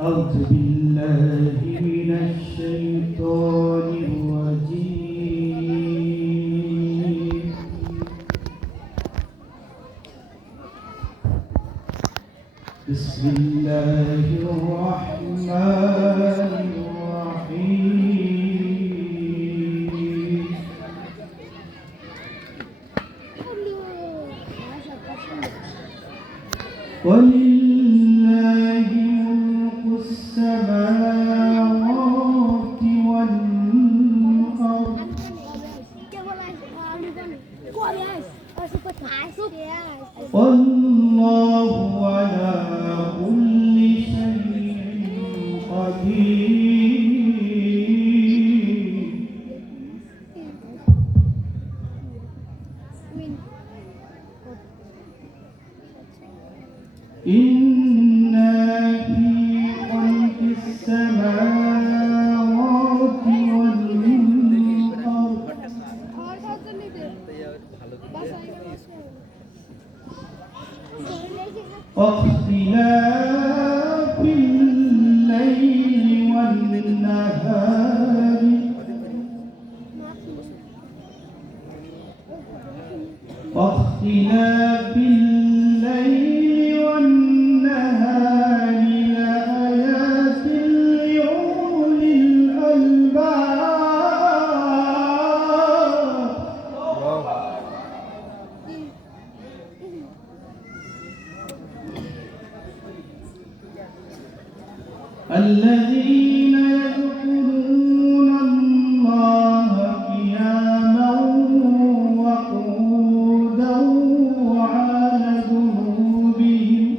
أعوذ بالله من الشيطان الرجيم بسم الله الرحمن الرحيم ولله ملك السماوات والأرض والله على كل شيء قدير إن في خلق السماوات والأرض واختلاف الليل والنهار واختلاف الليل والنهار لآيات لأولي الألباب الذين يذكرون الله قياما وقعودا وعلى جنوبهم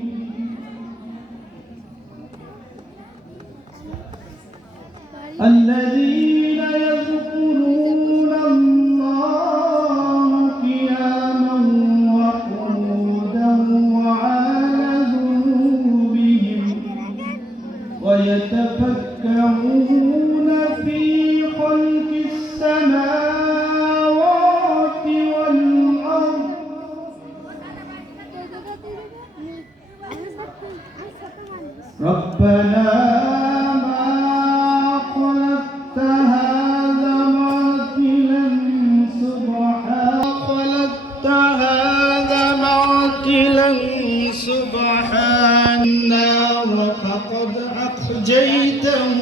الذين يذكرون الله قياما وقعودا وعلى جنوبهم ويتفكرون في خلق السماوات والأرض ربنا ما خلقت هذا باطلا سبحانك وفقد أخجيته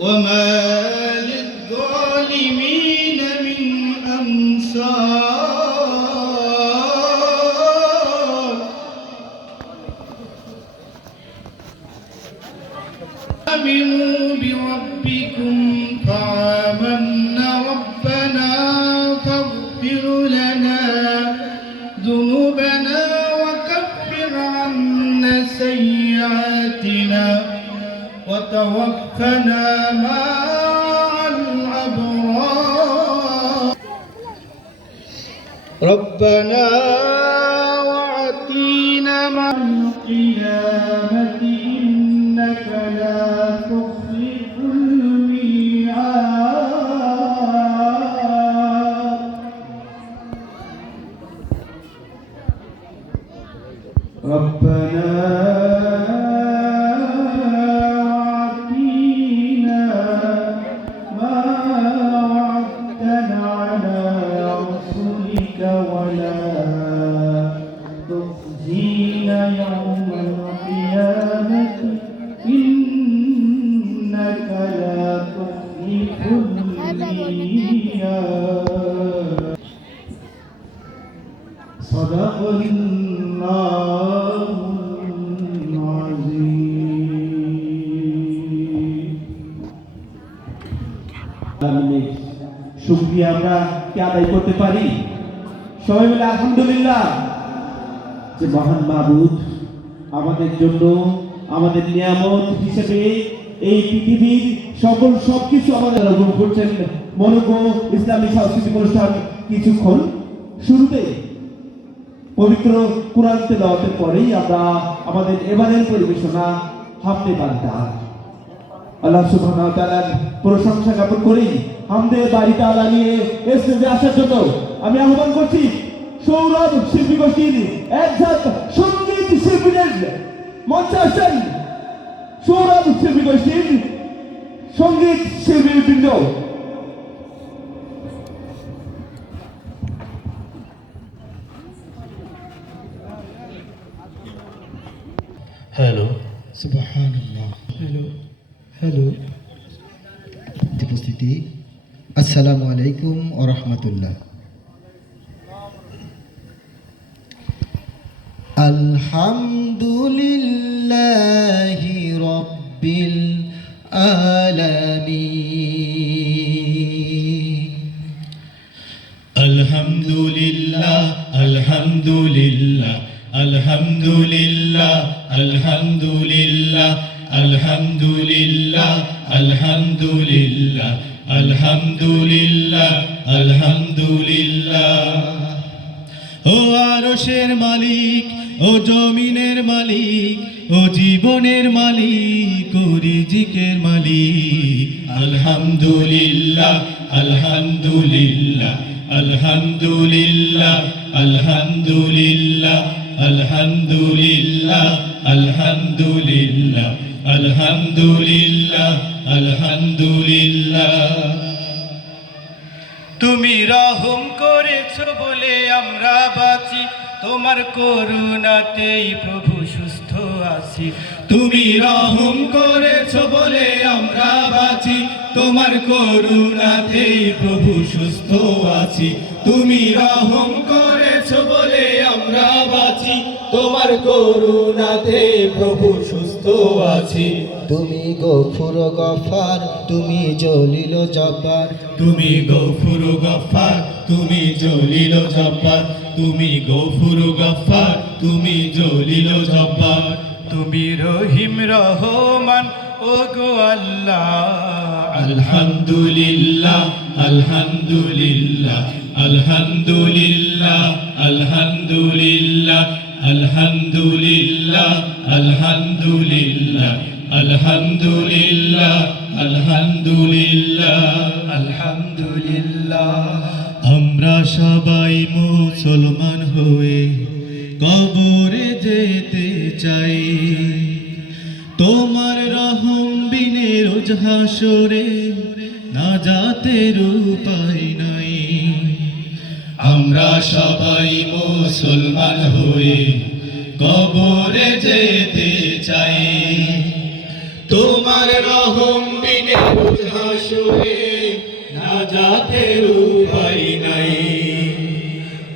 وما للظالمين من أنصار آمنوا بربكم فآمنا ربنا فاغفر لنا ذنوبنا وكفر عنا سيئاتنا وتوفنا مع الأبرار ربنا وآتنا مع القيامة إنك لا تخلف الميعاد ربنا وآتنا ما وعدتنا على رسلك ولا تخزينا يوم القيامة إنك لا تخلف الميعاد صدق الله العظيم শুকরিয়া আমরা কি আদায় করতে পারি সবাই মিলে আলহামদুলিল্লাহ যে মহান মাবুদ আমাদের জন্য আমাদের নিয়ামত হিসেবে এই পৃথিবীর সবকিছু আমাদের অনুভব করছেন মনোজ্ঞ ইসলামী সাংস্কৃতিক অনুষ্ঠান কিছুক্ষণ শুরুতে পবিত্র কুরআন তেলাওয়াতের পরেই আমরা আমাদের এবারের পরিবেশনা হামদে বান্দা আল্লাহ সুবহানাহু ওয়া তাআলার প্রশংসা জ্ঞাপন করি হামদে বাড়ি তাআলা নিয়ে স্টেজে আসার জন্য আমি আহ্বান করছি সৌরভ শিল্পী গোষ্ঠীর একজাত সঙ্গীত শিল্পীদের মঞ্চে আসেন সৌরভ শিল্পী গোষ্ঠীর সঙ্গীত শিল্পীবৃন্দ। হ্যালো, সুবহানাল্লাহ। হ্যালো হ্যালো, উপস্থিতি, আসসালামু আলাইকুম ওয়া রাহমাতুল্লাহ। আলহামদুলিল্লাহি রাব্বিল আলামিন। আলহামদুলিল্লাহ আলহামদুলিল্লাহ আলহামদুলিল্লাহ আলহামদুলিল্লাহ আলহামদুলিল্লাহ আলহামদুলিল্লাহ আলহামদুলিল্লাহ আলহামদুলিল্লাহ। ও আরশের মালিক, ও জমিনের মালিক, ও জীবনের মালিক, ও রিজিকের মালিক, আলহামদুলিল্লাহ আলহামদুলিল্লাহ আলহামদুলিল্লাহ আলহামদুলিল্লাহ আলহামদুলিল্লাহ আলহামদুলিল্লাহ আলহামদুলিল্লাহ আলহামদুলিল্লাহ। তুমি রহম করেছো বলে আমরা বাঁচি, তোমার করুণাতেই প্রভু সুস্থ আছি। তুমি রহম করেছো বলে আমরা বাঁচি, তোমার করুণাতেই প্রভু সুস্থ আছি। তুমি রহম করেছো বলে আমরা বাঁচি, তোমার করুণাতে প্রভু সুস্থ আছি। তুমি গফুর গফার, তুমি জলিল জব্বার, তুমি গফুর গফার, তুমি জলিল জব্বার, তুমি গফুর গফার, তুমি জলিল জব্বার। তুমি রহিম রহমান ও গো আল্লাহ। আলহামদুলিল্লাহ আলহামদুলিল্লাহ আলহামদুলিল্লাহ আলহামদুলিল্লাহ আলহামদুলিল্লাহ আলহামদুলিল্লাহ আলহামদুলিল্লাহ আলহামদুলিল্লাহ আলহামদুলিল্লাহ। আমরা সবাই মুসলমান হয়ে কবরে যেতে চাই, তোমার রহম বিনে রোজ হাসরে নাজাতের উপায় নাই। আমরা সবাই মুসলমান হয়ে কবরে যেতে চাই, তোমার রহম বিনে রোজ হাসরে নাজাতের উপায় নাই।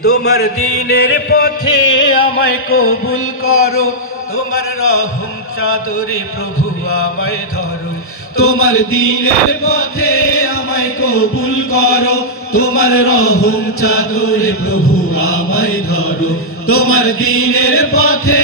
তোমার দ্বীনের পথে আমায় কবুল করো, তোমার রহম চাদরে প্রভু আমায় ধরো। তোমার দ্বীনের পথে আমায় কবুল করো, তোমার রহম চাদরে প্রভু আমায় ধরো। তোমার দ্বীনের পথে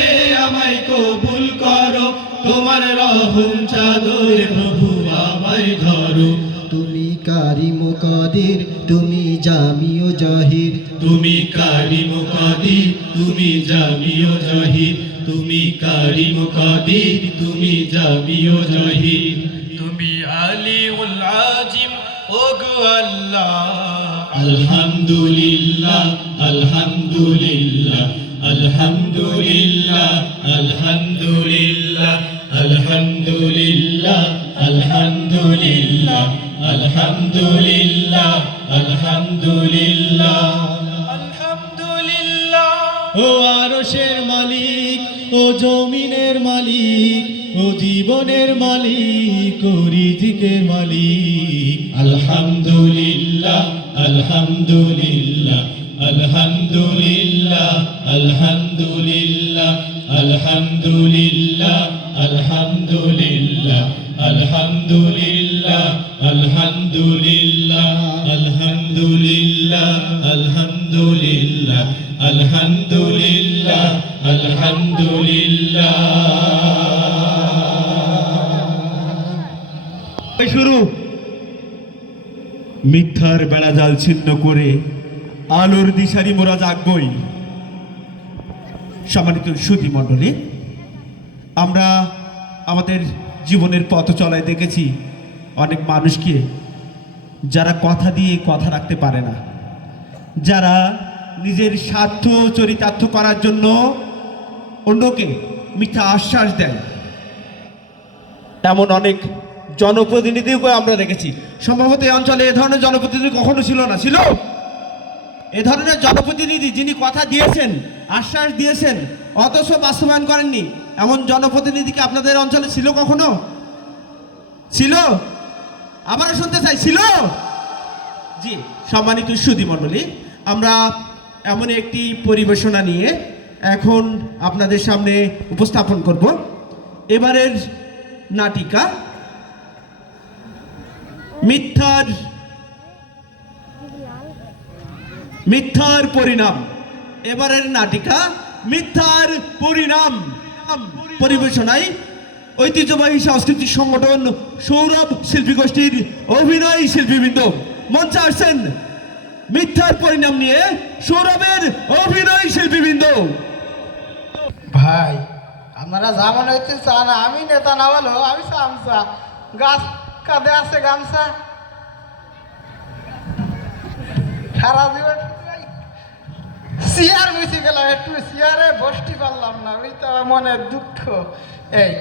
আমায় কবুল করো, তোমার রহম চাদরে প্রভু আমায় ধরো। তুমি কারিম কাদির, তুমি জামিও জাহির, তুমি কারিম কাদির, তুমি জামিও জাহির, তুমি কারিম কাদির, তুমি জামিও জাহির। তুমি আলিউল আজিম ও গো আল্লাহ। আলহামদুলিল্লাহ আলহামদুলিল্লাহ আলহামদুলিল্লাহ আলহামদুলিল্লাহ আলহামদুলিল্লাহ আলহামদুলিল্লাহ আলহামদুলিল্লাহ আলহামদুলিল্লাহ আলহামদুলিল্লাহ। ও আরশের মালিক, ও জমিনের মালিক, ও জীবনের মালিক, ও রিজিকের মালিক, আলহামদুলিল্লাহ আলহামদুলিল্লাহ আলহামদুলিল্লাহ আলহামদুলিল্লাহ আলহামদুলিল্লাহ আলহামদুলিল্লাহ আলহামদুলিল্লাহ আলহামদুলিল্লাহ আলহামদুলিল্লাহ আলহামদুলিল্লাহ আলহামদুলিল্লাহ আলহামদুলিল্লাহ। শুরু মিথ্যার বেড়াজাল ছিন্ন করে আলোর দিশারি মোরা জাগবই। সম্মানিত সুধী মণ্ডলী, আমরা আমাদের জীবনের পথ চলায় দেখেছি অনেক মানুষকে যারা কথা দিয়ে কথা রাখতে পারে না, যারা নিজের স্বার্থ চরিতার্থ করার জন্য অন্যকে মিথ্যা আশ্বাস দেয়। এমন অনেক জনপ্রতিনিধিকে আমরা রেখেছি। সম্ভবত এই অঞ্চলে এ ধরনের জনপ্রতিনিধি কখনো ছিল না। ছিল এ ধরনের জনপ্রতিনিধি যিনি কথা দিয়েছেন, আশ্বাস দিয়েছেন, অথচ বাস্তবায়ন করেননি, এমন জনপ্রতিনিধিকে আপনাদের অঞ্চলে ছিল কখনো? ছিল? আবারও শুনতে চাই, ছিল? জি, সম্মানিত সুধী মণ্ডলী, আমরা এমন একটি পরিবেশনা নিয়ে এখন আপনাদের সামনে উপস্থাপন করব এবারের নাটিকা মিথ্যার পরিণাম। এবারের নাটিকা মিথ্যার পরিণাম পরিবেশনায় ঐতিহ্যবাহী সাংস্কৃতিক সংগঠন সৌরভ শিল্পী গোষ্ঠীর অভিনয় শিল্পীবৃন্দ মঞ্চে আসছেন মিথ্যার পরিণাম নিয়ে সৌরভের অভিনয় শিল্পীবৃন্দ। ভাই আপনারা যা মনে হচ্ছে চান, আমি নেতা না বলো, আমি চামচা, গাছ কাঁধে আছে গামছা, সারা জীবন চেয়ার মিশে গেলাম, একটু চেয়ারে বসতে পারলাম না, ওই তো আমার মনের দুঃখ। এই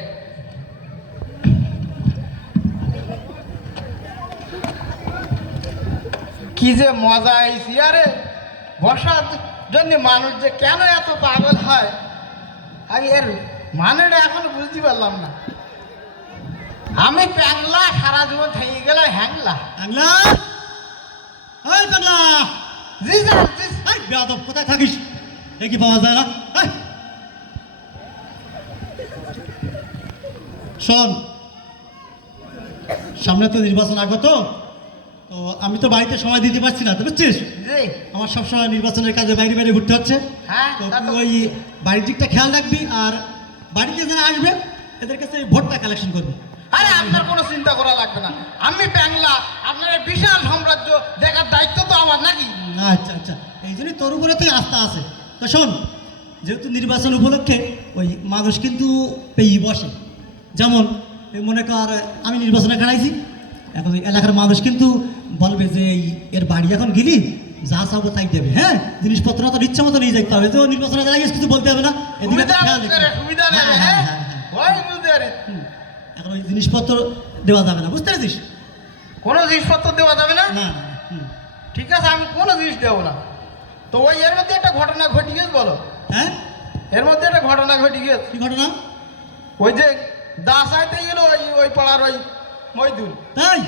কি যে মজা এই চেয়ারে বসার জন্য মানুষ যে কেন এত পাগল হয়, আমি এর মানেটা এখনো বুঝতে পারলাম না। আমি প্যাংলা, সারা জীবন থেকে গেল হ্যাংলা। বাংলা, এই বাংলা, জি স্যার, জি এই বেয়াদব, কোথায় থাকিস? এ কি পাওয়া যায় না? এই, শোন, সামনে তো নির্বাচন আগত, তো আমি তো বাড়িতে সময় দিতে পারছি না, তো বুঝছিস? জি। আমার সবসময় নির্বাচনের কাজে বাইরে বাইরে ঘুরতে হচ্ছে। হ্যাঁ, তো তা তো- তুই ওই বাড়ির দিকটা খেয়াল রাখবি, আর বাড়িতে যারা আসবে এদের কাছে ভোটটা কালেকশন করবি। আরে আপনার কোনো চিন্তা করা লাগবে না, আমি প্যাংলা, আপনার এই বিশাল সাম্রাজ্য দেখার দায়িত্ব তো আমার নাকি? আচ্ছা আচ্ছা, এই জন্যই তোর উপরে তো আস্থা আছে। তো শোন, যেহেতু নির্বাচন উপলক্ষে ওই মানুষ কিন্তু পেয়ে বসে, যেমন এই মনে কর আমি নির্বাচনে খাড়াইছি, এখন ওই এলাকার মানুষ কিন্তু বলবে যে এর বাড়ি এখন গেলি যা চাবো তাই দেবে, হ্যাঁ, জিনিসপত্র তো ইচ্ছা মতো নিয়ে যাইতে হবে, তো নির্বাচনে যারা গেছে কিছু বলতে হবে না। এদিকে সুবিধা খেয়াল বুঝতে রাখবি। রে, সুবিধা রে, হ্যাঁ, হ্যাঁ, হ্যাঁ, হ্যাঁ, ওই বুঝতে রে। এখন ওই জিনিসপত্র দেওয়া যাবে না, বুঝতে পেরেছিস? কোনো জিনিসপত্র দেওয়া যাবে না? না, হুম। ঠিক আছে, আমি কোনো জিনিস দেবো না। তো ওই এর মধ্যে একটা ঘটনা ঘটে গেছে, বলো। হ্যাঁ, এর মধ্যে একটা ঘটনা ঘটে গেছে। কি ঘটনা? ওই যে দাস আইতে গেল ওই ওই পাড়ার ওই মইদুল, তাই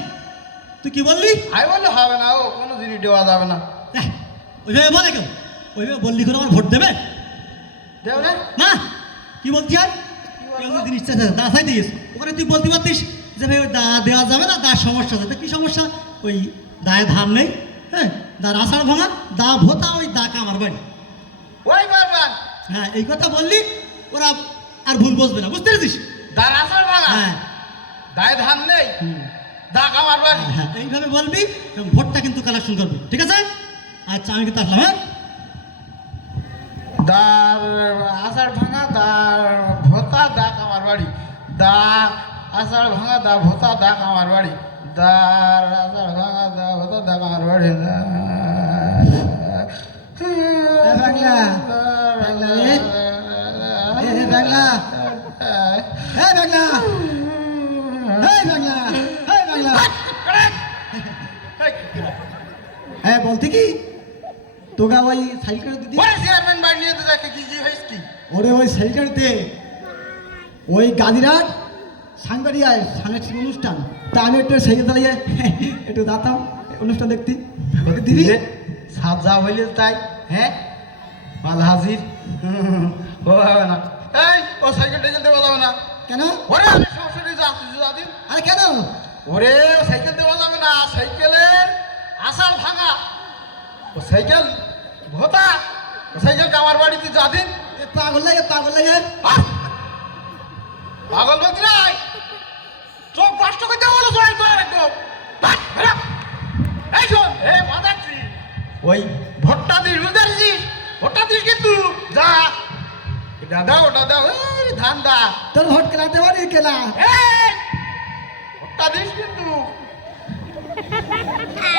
তুই কি বললি? আমি বললে হবে না, ও কোনো জিনিস দেওয়া যাবে না। ওইভাবে বলে কেউ? ওইভাবে বললি করে আমার ভোট দেবে দেও না? না? কি বলছি আর কেউ যদি জিনিস চাইছে দা চাইতে গেছে, ওখানে তুই বলতে পারতিস যে ভাই ওই দা দেওয়া যাবে না, দার সমস্যা আছে। তা কি সমস্যা? ওই দায়ে ধান নেই, হ্যাঁ, দার আষাঢ় ভাঙা, দা ভোতা, ওই দা কামার বাড়ি। ওই বারবার হ্যাঁ, এই কথা বললি ওরা আর ভুল বসবে না, বুঝতে পেরেছিস? দার আসার ভাঙা, হ্যাঁ, দায় ধান নেই, দা কামার বাড়ি। হ্যাঁ, এইভাবে বলবি এবং ভোটটা কিন্তু কালেকশন করবি, ঠিক আছে? আচ্ছা, আমি কিন্তু আসলাম। হ্যাঁ, দার আষাঢ় ভাঙা, দার ভোতা, দা কামার বাড়ি। দা আষাঢ় ভাঙা, দা ভোতা, দা কামার বাড়ি। দার আষাঢ় ভাঙা, দা ভোতা, দা কামার বাড়ি। বাংলা, বাংলা রে। বাংলা, এই বাংলা, এই বাংলা, এই বাংলা। হ্যাঁ, বলতে কি তোগা ওই সাইকেল দিদি, ওরে চেয়ারম্যান বাড়ি নিয়ে তো দেখে কি কি হয়েছে কি? ওরে ওই সাইকেল দে, ওই গাদিরাট সাংবাদিয়ায় সাংস্কৃতিক অনুষ্ঠান, তা আমি একটু সাইকেল চালিয়ে একটু যাতাম অনুষ্ঠান দেখতে। বলতে দিদি, সাজা হইলে তাই, হ্যাঁ, মাল হাজির। ও হবে না, এই ও সাইকেল টাইকেল দেওয়া যাবে না। কেন? ওরে আমি সরাসরি যাচ্ছি। আরে কেন? ওরে সাইকেল দেওয়া যাবে না, সাইকেলের আসাল ভাঙা, ও সাইকেল ভোতা, ও সাইকেলটা আমার বাড়িতে যাদিন। পাগল লাগে, পাগল লাগে। পাগল বলছি নাই, চোখ কষ্ট করতে বলো সবাই তো একদম। এই শোন, এ বাজাচ্ছি ওই ভোটটা দিস, বুঝতে পারছিস? ভোটটা দিস কিন্তু, যা এটা দাও ওটা দাও, এই ধান দা, তোর ভোট কেলাতে পারি কেলা। এই ভোটটা দিস কিন্তু।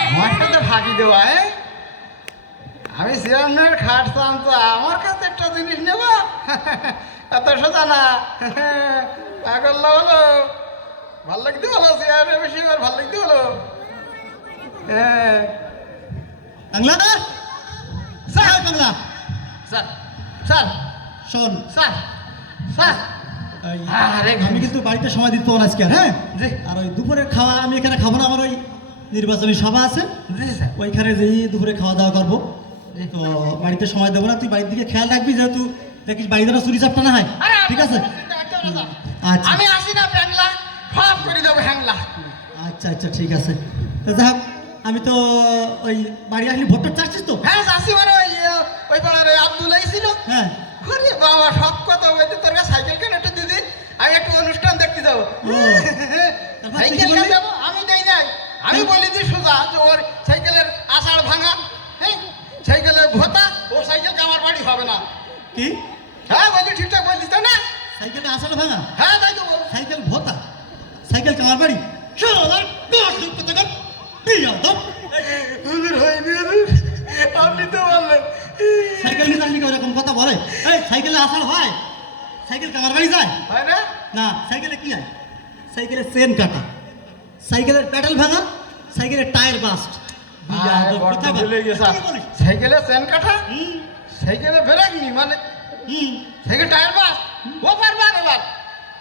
আমার সাথে ফাঁকি দেওয়া, আমি চেয়ারম্যানের খাটতাম তো আমার কাছে একটা জিনিস নেব, এত সোজা না। পাগল না হলো ভাল লাগতে হলো চেয়ারে বেশি এবার ভাল লাগতে হলো হ্যাঁ বাংলা না স্যার বাংলা স্যার স্যার শোন স্যার স্যার এই, আরে আমি কিন্তু বাড়িতে সময় দিতে পারবো না আজকে আর, হ্যাঁ জি আর ওই দুপুরের খাওয়া আমি এখানে খাবো না, আমার ওই নির্বাচনী সভা আছে, জি স্যার ওইখানে যেই দুপুরে খাওয়া দাওয়া করবো। তো বাড়িতে সময় দেবো না, তুই বাড়ির দিকে খেয়াল রাখবি, যেহেতু দেখিস বাড়িতে না চুরি চাপটা না হয়, আরে ঠিক আছে? স্যার, আচ্ছা আমি আসি না ব্যাংলা সব করে দেবো হ্যাংলা আচ্ছা আচ্ছা ঠিক আছে। তো যাই হোক, আমি তো ওই বাড়ি আসলে ভোটটা চাচ্ছিস তো? হ্যাঁ আসি মানে ওই পাড়ার আব্দুল্লাহ ছিল হ্যাঁ আরে বাবা সব কথা বলতে তোর কাছে সাইকেল কেন একটু দিদি আমি একটু অনুষ্ঠান দেখতে যাবো ও, তারপর তুই কি সাইকেল বললি? দেবো আমি দেই নাই আমি বলি দিই সোজা যে ওর সাইকেলের আষাঢ় ভাঙা হ্যাঁ সাইকেলের ভোতা ওর সাইকেল আমার বাড়ি হবে না কি হ্যাঁ বলি ঠিকঠাক বলছিস তো না সাইকেলটা আসলে ভাঙা? হ্যাঁ তাই তো বল সাইকেল ভোতা, সাইকেল কামার বাড়ি? আপনি তো বললেন সাইকেল নিয়ে আসলে ওরকম কথা বলে? এই সাইকেলে আসার হয়, সাইকেল কামার বাড়ি যায় হয় না না? সাইকেলে কি হয়? সাইকেলের চেন কাটা, সাইকেলের প্যাডেল ভাঙা, সাইকেলের টায়ার বাস্ট। সাইকেলে চেন কাটা সাইকেলে ব্রেক নি মানে সাইকেল টায়ার বাস ও পারবার এবার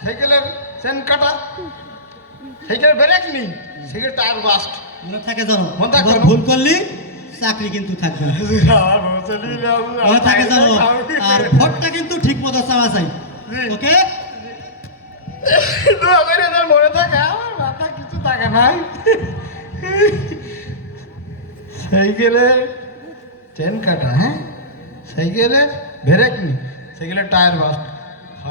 সাইকেলের চেন কাটা সাইকেলের ব্রেক নি সাইকেল টায়ার বাস মনে থাকে জানো, মনে থাকে এবার জানো। ভুল করলি চাকরি কিন্তু থাকবে না, মনে থাকে জানো। আর ভোটটা কিন্তু ঠিক মতো চাওয়া চাই, ওকে? মনে থাকে আমার মাথা কিছু থাকে নাই সাইকেলের চেন কাটা হ্যাঁ সাইকেলের ব্রেক নি সাইকেলের টায়ার বাস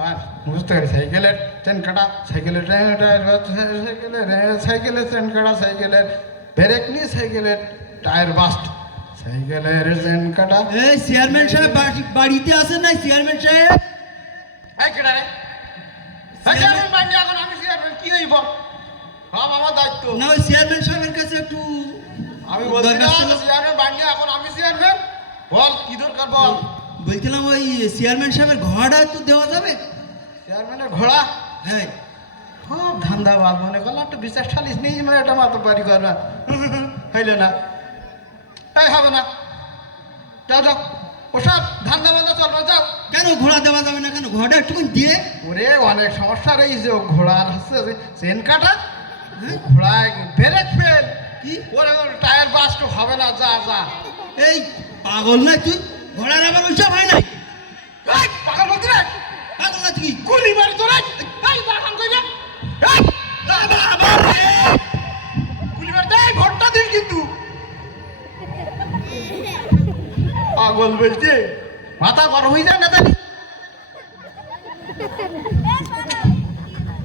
আর বুঝতে পারি সাইকেলের চেন কাটা সাইকেলের টায়ার বাস সাইকেলের চেন কাটা সাইকেলের ব্রেক নি সাইকেলের টায়ার বাস্ট সাইকেলের চেন কাটা এই চেয়ারম্যান সাহেব বাড়িতে আছেন না? চেয়ারম্যান সাহেব এই কেডা রে চেয়ারম্যান বানি এখন আমি চেয়ারম্যান কি হইব সব আমার দায়িত্ব না, ওই চেয়ারম্যান সাহেবের কাছে একটু আমি বলছি দরকার না ছিল। চেয়ারম্যান বানি এখন আমি চেয়ারম্যান বল কি দরকার বল বলছিলাম ওই চেয়ারম্যান সাহেবের ঘোড়াটা একটু দেওয়া যাবে? চেয়ারম্যানের ঘোড়া হ্যাঁ সব ধান্দাবাদ মনে করলাম একটু বিশ্বাস ঠালিস নেই মানে এটা মাত্র বাড়ি করবা হইলে না তাই হবে না যাও যাও ওসব ধান্দা বান্ধা চলবে যাও কেন ঘোড়া দেওয়া যাবে না কেন? ঘোড়াটা একটু দিয়ে ওরে অনেক সমস্যা রয়েছে ও ঘোড়ার হচ্ছে যে চেন কাটা ঘোড়ায় ব্রেক ফেল কি ওরে ওর টায়ার বাস্ট হবে না যা যা এই পাগল না তুই? ঘোড়ার আবার ওইসব হয় নাই? এই, পাগল বলছি রে পাগল না তুই? গুলি মারি তোরা এই বাগান কইবে গুলি মারি দেয় ভোটটা দিস কিন্তু পাগল বলছে মাথা গরম হয়ে যায় না জানি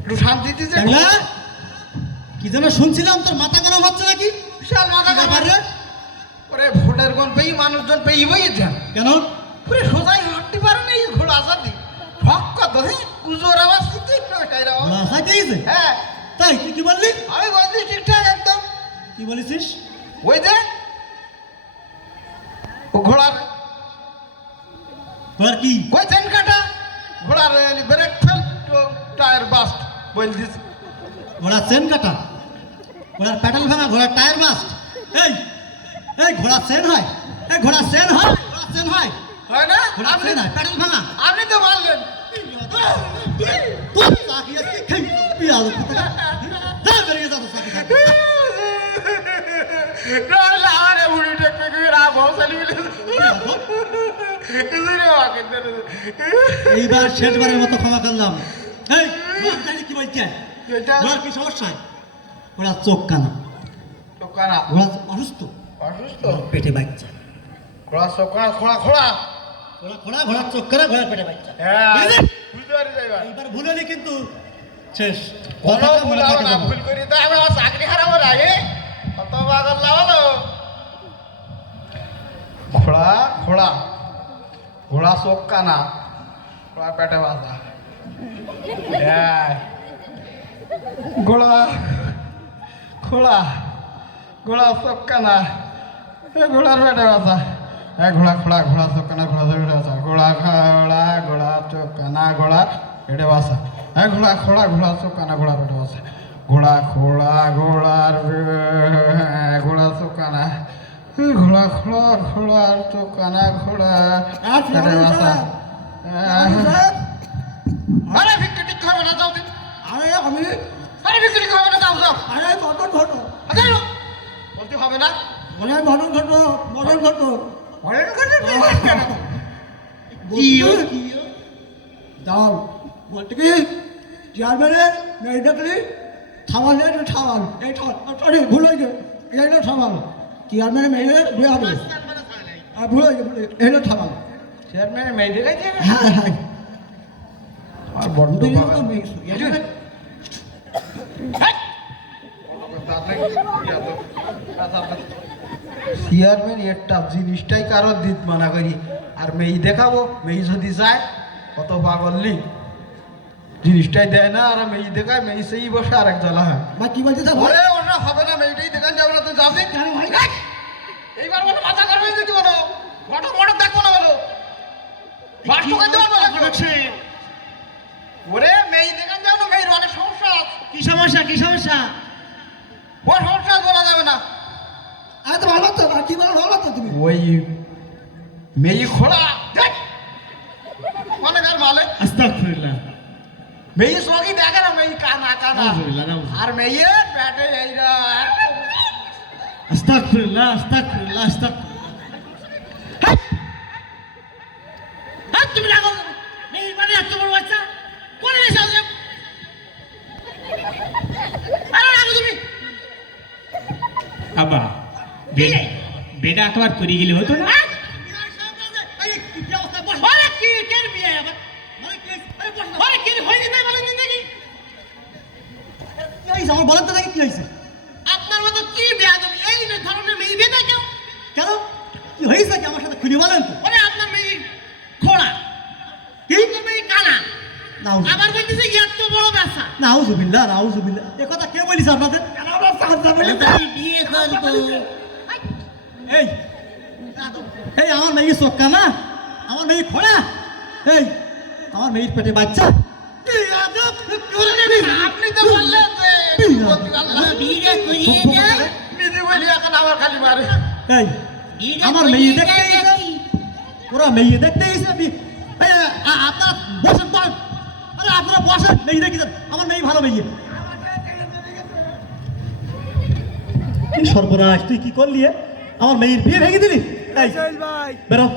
একটু শান্তি দিতে বাংলা কি যেন শুনছিলাম, তোর মাথা গরম হচ্ছে নাকি? বিশাল মাথা কি ব্যাপার গরম রে? ওরে ভোটের কোন পেয়ে মানুষজন পেয়ে বইয়েছে কেন? ওরে সোজাই হাঁটতে পারে না এই ঘোড়া আসাদি ঠক কত হ্যাঁ কুজোর আওয়াজ কিন্তু ঘোড়া সাইতে গেছে? হ্যাঁ তাই তুই কি বললি? আমি বলছি ঠিকঠাক একদম কি বলেছিস? ওই যে ও ঘোড়ার ঘোড়ার কি? ওই চেন কাটা ঘোড়ার ব্রেক ফেল টায়ার বাস্ট বলছিস ঘোড়ার চেন কাটা, ঘোড়ার প্যাডেল ভাঙা, ঘোড়ার টায়ার বাস্ট। এই এই ঘোড়ার চেন হয়? এই ঘোড়ার চেন হয়? ঘোড়ার চেন হয়? হয় না ঘোড়ার আপনি চেন হয়, প্যাডেল ভাঙা। আপনি তো বললেন তোর চাকরি আজকে খেয়ে পিয়াজ কোথাকার। যা বেরিয়ে যা তোর চাকরি খাইতে। নইলে আমারে বুড়ি টেকতে করে রা বসালি এইবার শেষবারের মতো ক্ষমা করলাম। এই লোক জানি কি বলছে? এটা ঘোড়ার কি সমস্যা? ঘোড়া চোখ কানা, চোকানা ঘোড়া অসুস্থ, অসুস্থ পেটে বাচ্চা। খোড়া চোকানা খোড়া খোড়া ঘোড়া ঘোড়া ঘোড়ার চোখ কানা, ঘোড়ার পেটে বাচ্চা। হ্যাঁ বুঝলি? বুঝতে পারি যাইবা এইবার ভুল হলে কিন্তু শেষ। কোনো কথাটা ভুল মনে হবে থাকে না যেন। ভুল করি তো আমি আমার চাকরি হারাবো না কত বাগল লাগালো খোড়া খোড়া ঘোড়া চোখ কানা ঘোড়া পেটে বাঁধা ঘোড়া খোড়া ঘোড়া চোখ কানা ঘোড়ার পেটে বাঁধা ঘোড়া খোড়া ঘোড়া চোখ কানা ঘোড়া পেটে বাঁধা ঘোড়া খোড়া ঘোড়া চোখ কানা ঘোড়া পেটে বাঁধা ঘোড়া খোড়া ঘোড়া চোখ কানা ঘোড়া পেটে বাঁধা ঘোড়া ঘোড়া ঘোড়ার ঘোড়া তো কানা ঘোড়া ঘোড়া ঘোড়ার তো কানা ঘোড়া আরে ভিক্টরি ঠিক হবে না যাও আরে আমি আরে ভিক্টরি হবে না যাও যাও আরে ঘটন ঘটন আরে বলতে হবে না বলে ঘটন ঘটন মডার্ন ঘটন অনেক কথা দাও বলতে কি চেয়ারম্যানের মেয়ে দেখলি থামাল থামাল এই সরি ভুল হয়েছে এইটা থামাল চেয়ারম্যানের মেয়েদের বিয়ে হবে আর ভুল হয়েছে এইটা থামাল চেয়ারম্যানের মেয়ে দেখাইছে হ্যাঁ হ্যাঁ আর বড় চেয়ারম্যান একটা জিনিসটাই কারো দিত মানা করি আর মেয়ে দেখাবো মেয়ে যদি যায় কত পাগললি জিনিসটাই দেয় না আর মেয়ে দেখায় মেয়ে সেই বসে আর এক জ্বালা হয় বা কি বলছে তা বল ওরে ওটা হবে না মেয়েটাই দেখান যাবে না তো যাবি কেন ভাই এইবার বলো মাথা করবে যদি বলো ঘটক ঘটক দেখবো না বলো বাস্তু করতে পারবো না ওরে মেয়ে দেখান যাও না মেয়ের অনেক সমস্যা আছে কি সমস্যা কি সমস্যা ও সমস্যা বলা যাবে না আরে তো ভালো তো আর কি বলো ভালো তো তুমি ওই মেয়ে খোলা দেখ অনেকের মালে আস্তাগফিরুল্লাহ মেয়ে সঙ্গী দেখে না মেয়ে কানা কানা আলহামদুলিল্লাহ, আলহামদুলিল্লাহ। আর মেয়ে ব্যাটে এইরা আস্তাগফিরুল্লাহ আস্তাগফিরুল্লাহ হাত তুমি লাগো মেয়ের বাড়ি এত বড় বাচ্চা কোনে এসে আসে আরে লাগো তুমি আব্বা বেটা একবার করে গেলে হতো না আরে কি কেন বিয়ে আবার আরে কি হয়নি তাই বলেন নাকি কি হয়েছে আমার বলেন তো নাকি কি হয়েছে আপনার মতো কি বিয়ে তুমি এই ধরনের মেয়ে বিয়ে দেয় কেউ কেন কি হয়েছে কি আমার সাথে খুলে বলেন তো ওরে আপনার মেয়ে খোড়া কিন্তু মেয়ে কানা নাউজু আবার বলতেছে এত বড় ব্যবসা নাউজুবিল্লাহ নাউজুবিল্লাহ এ কথা কে বলিস আপনাদের বিয়ে করবো এই এই আমার মেয়ে চক্কা না আমার মেয়ে খোড়া এই আমার মেয়ের পেটে বাচ্চা আপনি তো বললেন যে বিয়ে করিয়ে দেয় নিজে বলি এখন আমার খালি মারে এই আমার মেয়ে দেখতে এসে ওরা মেয়ে দেখতে এসে আপনারা বসেন বসেন আরে আপনারা বসেন মেয়ে দেখি আমার মেয়ে ভালো মেয়ে কি সর্বনাশ তুই কি করলি এ? আমার মেয়ের বিয়ে ভেঙে দিলি এই বেরো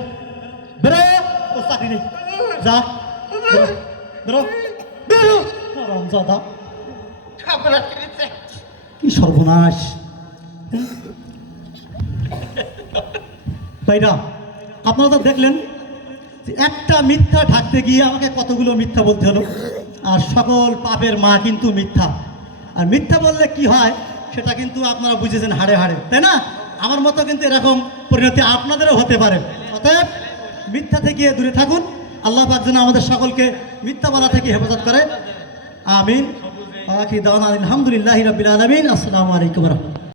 বেরো তোর চাকরি নেই যা বেরো বেরো বেরো হারামজাদা আপনারা কিনেছে কি সর্বনাশ ভাইরা আপনারা তো দেখলেন যে একটা মিথ্যা ঢাকতে গিয়ে আমাকে কতগুলো মিথ্যা বলতে হলো আর সকল পাপের মা কিন্তু মিথ্যা আর মিথ্যা বললে কি হয় সেটা কিন্তু আপনারা বুঝেছেন হাড়ে হাড়ে তাই না আমার মতো কিন্তু এরকম পরিণতি আপনাদেরও হতে পারে অতএব মিথ্যা থেকে দূরে থাকুন আল্লাহ পাক যেন আমাদের সকলকে মিথ্যা বলা থেকে হেফাজত করে আমিন আখির দাওয়ানা আলহামদুলিল্লাহি রাব্বিল আলামিন আসসালামু আলাইকুম ওয়া রাহমাতুল্লাহ